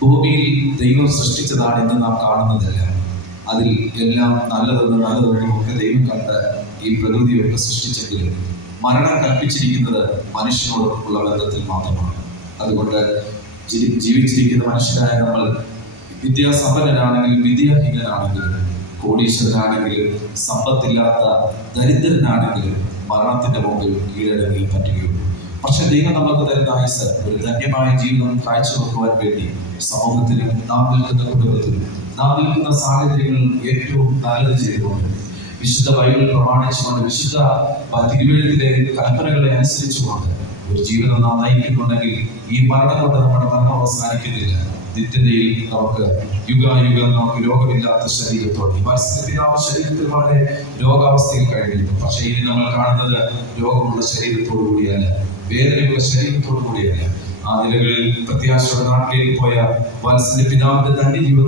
ഭൂമിയിൽ ദൈവം സൃഷ്ടിച്ചതാണ് ഇന്ന് നാം കാണുന്നതല്ല. അതിൽ എല്ലാം നല്ലതെന്നും ഒക്കെ ദൈവം കണ്ട് ഈ പ്രകൃതിയൊക്കെ സൃഷ്ടിച്ചെങ്കിലും മരണം കൽപ്പിച്ചിരിക്കുന്നത് മനുഷ്യനോടുള്ള ബന്ധത്തിൽ മാത്രമാണ്. അതുകൊണ്ട് ജീവിച്ചിരിക്കുന്ന മനുഷ്യരായ നമ്മൾ വിദ്യാസമ്പന്നനാണെങ്കിലും വിദ്യാഹീനനാണെങ്കിലും കോടീശ്വരനാണെങ്കിലും സമ്പത്തില്ലാത്ത ദരിദ്രനാണെങ്കിലും മരണത്തിന്റെ മുമ്പിൽ കീഴടങ്ങി പറ്റുകയുള്ളൂ. പക്ഷെ ദൈവം നമുക്ക് തരുന്ന ആയുസ് ഒരു ധന്യമായ ജീവിതം കാഴ്ചവെക്കുവാൻ വേണ്ടി സമൂഹത്തിലും നാം നിൽക്കുന്ന കുടുംബത്തിലും നാം നിൽക്കുന്ന സാഹചര്യങ്ങളിൽ ഏറ്റവും നല്ലത് ചെയ്തുകൊണ്ട് വിശുദ്ധ ബൈബിൾ പ്രമാണിച്ചുകൊണ്ട് വിശുദ്ധ തിരുവെഴുത്തിലെ കൽപ്പനകളെ അനുസരിച്ചുകൊണ്ട് ഒരു ജീവിതം നാം നയിക്കുന്നുണ്ടെങ്കിൽ ഈ മരണം കൊണ്ട് നമ്മുടെ മരണം അവസാനിക്കുന്നില്ല. നിത്യതയിൽ നമുക്ക് യുഗായുഗം നമുക്ക് രോഗമില്ലാത്ത ശരീരത്തോടെ പിതാവ് ശരീരത്തിൽ വളരെ രോഗാവസ്ഥയിൽ കഴിഞ്ഞിരുന്നു. പക്ഷെ ഇനി നമ്മൾ കാണുന്നത് രോഗമുള്ള ശരീരത്തോടു കൂടിയല്ല, വേദനയുള്ള ശരീരത്തോടു കൂടിയല്ല. ആ നിലകളിൽ പ്രത്യാശയുടെ നാട്ടിലേക്ക് പോയ വാത്സല്യ പിതാവിന്റെ തന്നെ ജീവിതം